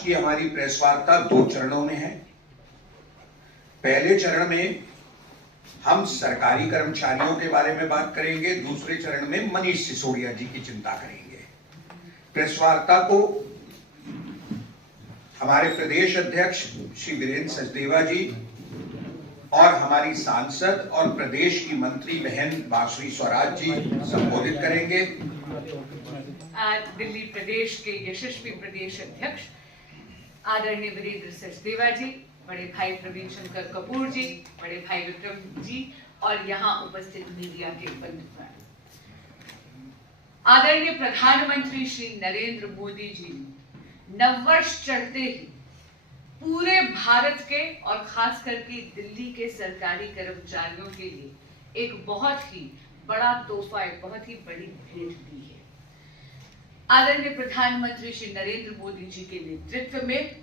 की हमारी प्रेस वार्ता 2 चरणों में है। पहले चरण में हम सरकारी कर्मचारियों के बारे में बात करेंगे, दूसरे चरण में मनीष सिसोदिया जी की चिंता करेंगे। प्रेस वार्ता को हमारे प्रदेश अध्यक्ष श्री वीरेंद्र सचदेवा जी और हमारी सांसद और प्रदेश की मंत्री बहन बांसुरी स्वराज जी संबोधित करेंगे। आज दिल्ली प्रदेश के यशस्वी प्रदेश अध्यक्ष आदरणीय वीरेंद्र सचदेवा जी, बड़े भाई प्रवीण शंकर कपूर जी, बड़े भाई विक्रम जी और यहाँ उपस्थित मीडिया के बंधुगण, आदरणीय प्रधानमंत्री श्री नरेंद्र मोदी जी नववर्ष चढ़ते ही पूरे भारत के और खास करके दिल्ली के सरकारी कर्मचारियों के लिए एक बहुत ही बड़ा तोहफा, एक बहुत ही बड़ी भेंट दी है। आदरणीय प्रधानमंत्री श्री नरेंद्र मोदी जी के नेतृत्व में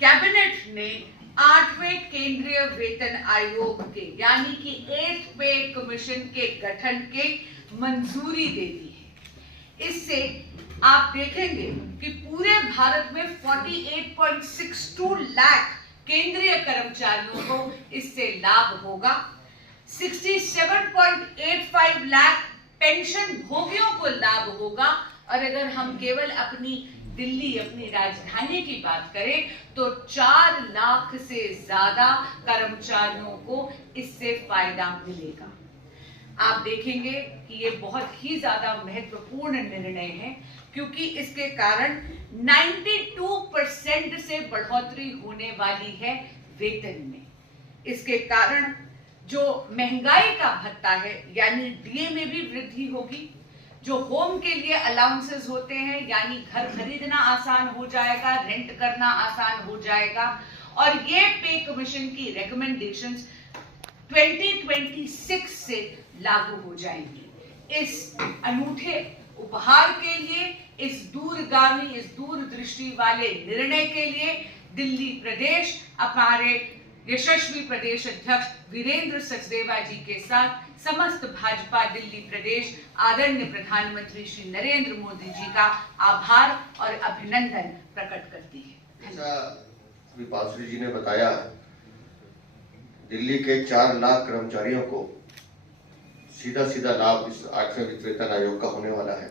कैबिनेट ने 8वें केंद्रीय वेतन आयोग के यानी कि 8th पे कमीशन के गठन के मंजूरी दे दी है। इससे आप देखेंगे कि पूरे भारत में 48.62 लाख केंद्रीय कर्मचारियों को इससे लाभ होगा। 67.85 लाख पेंशन भोगियों को लाभ होगा और अगर हम केवल अपनी दिल्ली, अपनी राजधानी की बात करें तो 4 लाख से ज्यादा कर्मचारियों को इससे फायदा मिलेगा। आप देखेंगे कि ये बहुत ही ज्यादा महत्वपूर्ण निर्णय है क्योंकि इसके कारण 92% से बढ़ोतरी होने वाली है वेतन में। इसके कारण जो महंगाई का भत्ता है यानी डीए में भी वृद्धि होगी। जो होम के लिए अलाउंसेस होते हैं यानी घर खरीदना आसान हो जाएगा, रेंट करना आसान हो जाएगा और ये पे कमीशन की रिकमेंडेशंस 2026 से लागू हो जाएंगी। इस अनूठे उपहार के लिए, इस दूरगामी, इस दूरदृष्टि वाले निर्णय के लिए दिल्ली प्रदेश हमारे यशस्वी प्रदेश अध्यक्ष वीरेंद्र सचदेवा जी के साथ समस्त भाजपा दिल्ली प्रदेश आदरणीय प्रधानमंत्री श्री नरेंद्र मोदी जी का आभार और अभिनंदन प्रकट करती है। जैसा अभी बांसुरी जी ने बताया, दिल्ली के 4 लाख कर्मचारियों को सीधा लाभ इस 8वें वित्त वेतन आयोग का होने वाला है।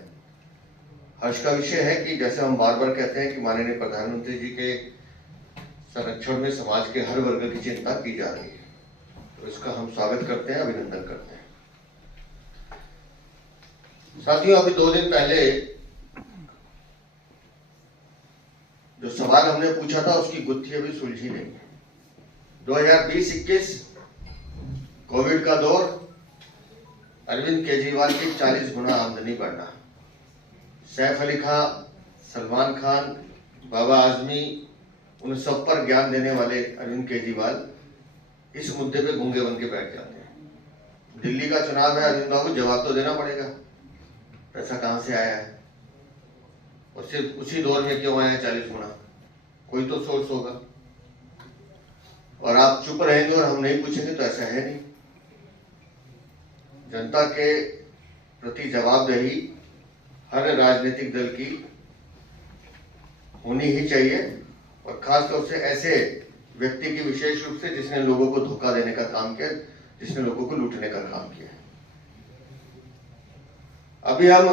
हर्ष का विषय है कि जैसे हम बार बार कहते हैं कि माननीय प्रधानमंत्री जी के संरक्षण में समाज के हर वर्ग की चिंता की जा रही है, तो इसका हम स्वागत करते हैं, अभिनंदन करते हैं। साथियों, अभी 2 दिन पहले जो सवाल हमने पूछा था उसकी गुत्थी अभी सुलझी नहीं है। 2020-21 कोविड का दौर, अरविंद केजरीवाल की 40 गुना आमदनी बढ़ना, सैफ अली खान, सलमान खान, बाबा आजमी, उन सब पर ज्ञान देने वाले अरविंद केजरीवाल इस मुद्दे पे गूंगे बन के बैठ जाते हैं। दिल्ली का चुनाव है अरविंद बाबू, जवाब तो देना पड़ेगा, पैसा कहां से आया है और सिर्फ उसी दौर में क्यों आया है 40 गुना, कोई तो सोर्स होगा। और आप चुप रहेंगे और हम नहीं पूछेंगे तो ऐसा है नहीं। जनता के प्रति जवाबदेही हर राजनीतिक दल की होनी ही चाहिए और खासतौर से ऐसे व्यक्ति की विशेष रूप से जिसने लोगों को धोखा देने का काम किया, जिसने लोगों को लूटने का काम किया। अभी हम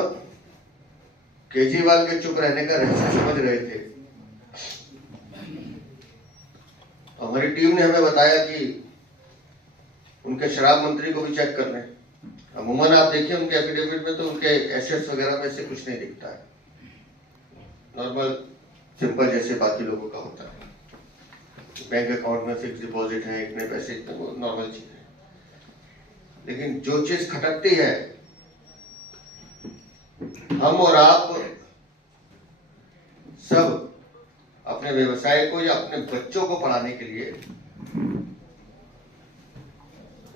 केजरीवाल के चुप रहने का रहस्य समझ रहे थे, तो हमारी टीम ने हमें बताया कि उनके शराब मंत्री को भी चेक कर लें। अमूमन आप देखिए उनके एफिडेविट में तो उनके एसेट्स वगैरह में से कुछ नहीं दिखता है, नॉर्मल सिंपल जैसे बाकी लोगों का होता है। बैंक अकाउंट में फिक्स डिपॉजिट है, इतने पैसे, इतने, वो नॉर्मल चीज है। लेकिन जो चीज खटकती है, हम और आप सब अपने व्यवसाय को या अपने बच्चों को पढ़ाने के लिए,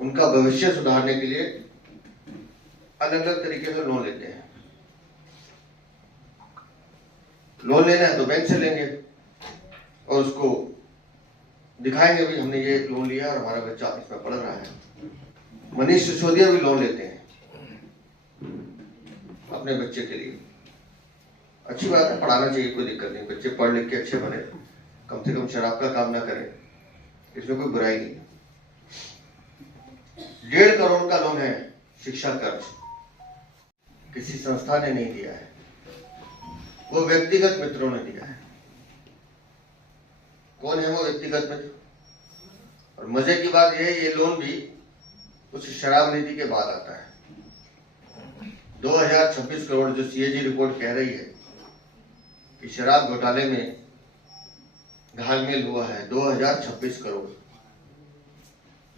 उनका भविष्य सुधारने के लिए अलग अलग तरीके से लोन लेते हैं। लोन लेना है तो बैंक से लेंगे और उसको दिखाएंगे भी हमने ये लोन लिया और हमारा बच्चा इसमें पढ़ रहा है। मनीष सिसोदिया भी लोन लेते हैं अपने बच्चे के लिए। अच्छी बात है, पढ़ाना चाहिए, कोई दिक्कत नहीं, बच्चे पढ़ लिख के अच्छे बने, कम से कम शराब का काम ना करें, इसमें कोई बुराई नहीं है। 1.5 करोड़ का लोन है शिक्षा कर्ज, किसी संस्था ने नहीं दिया है, वो व्यक्तिगत मित्रों ने दिया है। कौन है वो व्यक्तिगत मित्र? और मजे की बात यह है, ये लोन भी उस शराब नीति के बाद आता है। 2026 करोड़ जो सीएजी रिपोर्ट कह रही है कि शराब घोटाले में घालमेल हुआ है, 2026 करोड़,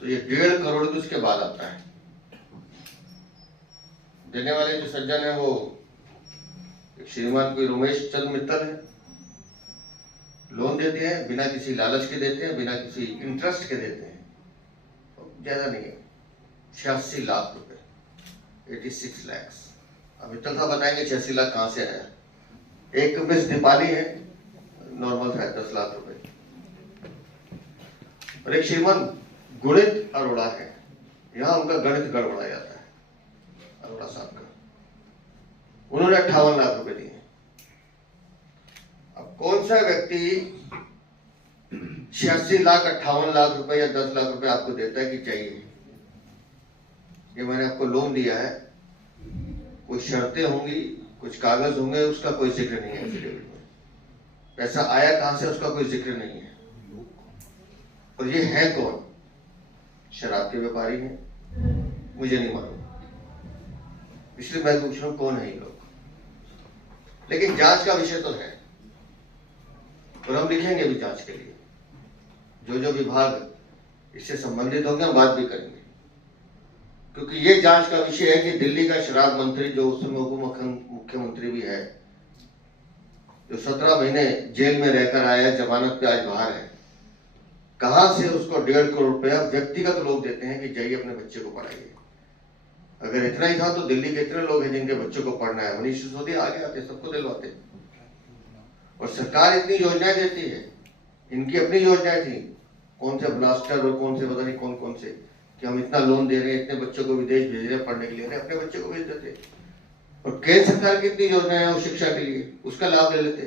तो ये 1.5 करोड़ भी उसके बाद आता है। देने वाले जो सज्जन है वो एक श्रीमान कोई रमेश चंद मित्तल है, लोन देते हैं, बिना किसी लालच के देते हैं, बिना किसी इंटरेस्ट के देते हैं, ज्यादा नहीं है, 86 लाख रुपए, 86 lakhs। अब मित्तल साहब बताएंगे 86 लाख कहां से आया। एक मिस दीपाली है, नॉर्मल था 10 लाख रुपए, और एक श्रीमान गुणित अरोड़ा है, यहां उनका गणित गड़बड़ा जाता है, अरोड़ा साहब का, उन्होंने 58 लाख रुपए दिए। अब कौन सा व्यक्ति 86 लाख 58 लाख रुपए या 10 लाख रुपए आपको देता है कि चाहिए, ये मैंने आपको लोन दिया है, कुछ शर्तें होंगी, कुछ कागज होंगे, उसका कोई जिक्र नहीं है एफिडेविट में, पैसा आया कहां से उसका कोई जिक्र नहीं है। और ये है कौन? शराब के व्यापारी हैं, मुझे नहीं मालूम, इसलिए मैं पूछ रहा हूं कौन है ये लोग। लेकिन जांच का विषय तो है, और हम लिखेंगे भी जांच के लिए, जो विभाग इससे संबंधित होंगे हम बात भी करेंगे, क्योंकि ये जांच का विषय है कि दिल्ली का शराब मंत्री जो उस समय उप मुख्यमंत्री भी है, जो 17 महीने जेल में रहकर आया, जमानत पे आज बाहर है, कहां से उसको 1.5 करोड़ रुपया व्यक्तिगत लोग देते हैं कि जाइए अपने बच्चे को पढ़ाइए। अगर इतना ही था तो दिल्ली के इतने लोग हैं जिनके बच्चों को पढ़ना है, मनीष सिसोदिया आगे आते, सबको दिलवाते। और सरकार इतनी योजनाएं देती है, इनकी अपनी योजनाएं थी, कौन से ब्लास्टर और कौन से पता नहीं कौन कौन से, कि हम इतना लोन दे रहे हैं, इतने बच्चों को विदेश भेज रहे हैं पढ़ने के लिए, अपने बच्चों को भेज देते। और केंद्र सरकार की इतनी योजनाएं हैं शिक्षा के लिए, उसका लाभ ले लेते।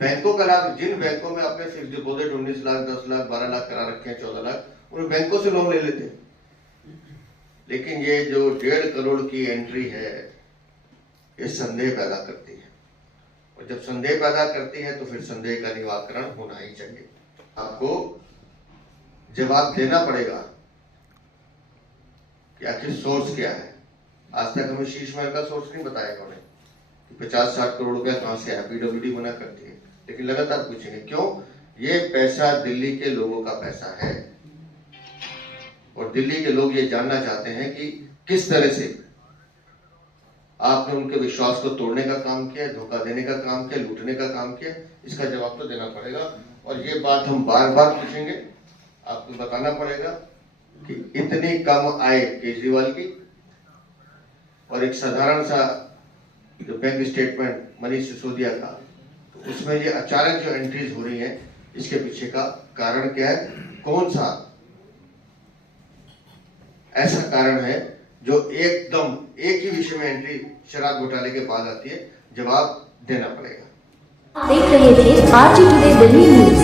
बैंकों का लाभ, जिन बैंकों में आपने फिक्स डिपॉजिट 19 लाख 10 लाख 12 लाख करा रखे हैं, 14 लाख, उन बैंकों से लोन ले लेते। लेकिन ये जो 1.5 करोड़ की एंट्री है, ये संदेह पैदा करती है, और जब संदेह पैदा करती है तो फिर संदेह का निवारण होना ही चाहिए। आपको जवाब देना पड़ेगा कि आखिर सोर्स क्या है। आज तक हमें शीश महल का सोर्स नहीं बताया उन्होंने कि 50-60 करोड़ रुपया कहां से आया, पीडब्ल्यूडी मना करती है, लेकिन लगातार पूछेंगे क्यों। ये पैसा दिल्ली के लोगों का पैसा है, और दिल्ली के लोग ये जानना चाहते हैं कि किस तरह से आपने उनके विश्वास को तोड़ने का काम किया, धोखा देने का काम किया, लूटने का काम किया। इसका जवाब तो देना पड़ेगा, और ये बात हम बार बार पूछेंगे। आपको बताना पड़ेगा कि इतनी कम आय केजरीवाल की, और एक साधारण सा जो बैंक स्टेटमेंट मनीष सिसोदिया का, तो उसमें ये अचानक जो एंट्रीज हो रही है, इसके पीछे का कारण क्या है, कौन सा ऐसा कारण है जो एकदम एक ही विषय में एंट्री शराब घोटाले के बाद आती है। जवाब देना पड़ेगा। देख रहे थे आरजी टुडे दिल्ली न्यूज,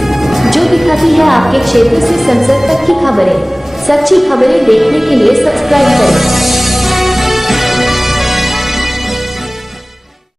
जो दिखाती है आपके क्षेत्र से संसद तक की खबरें। सच्ची खबरें देखने के लिए सब्सक्राइब करें।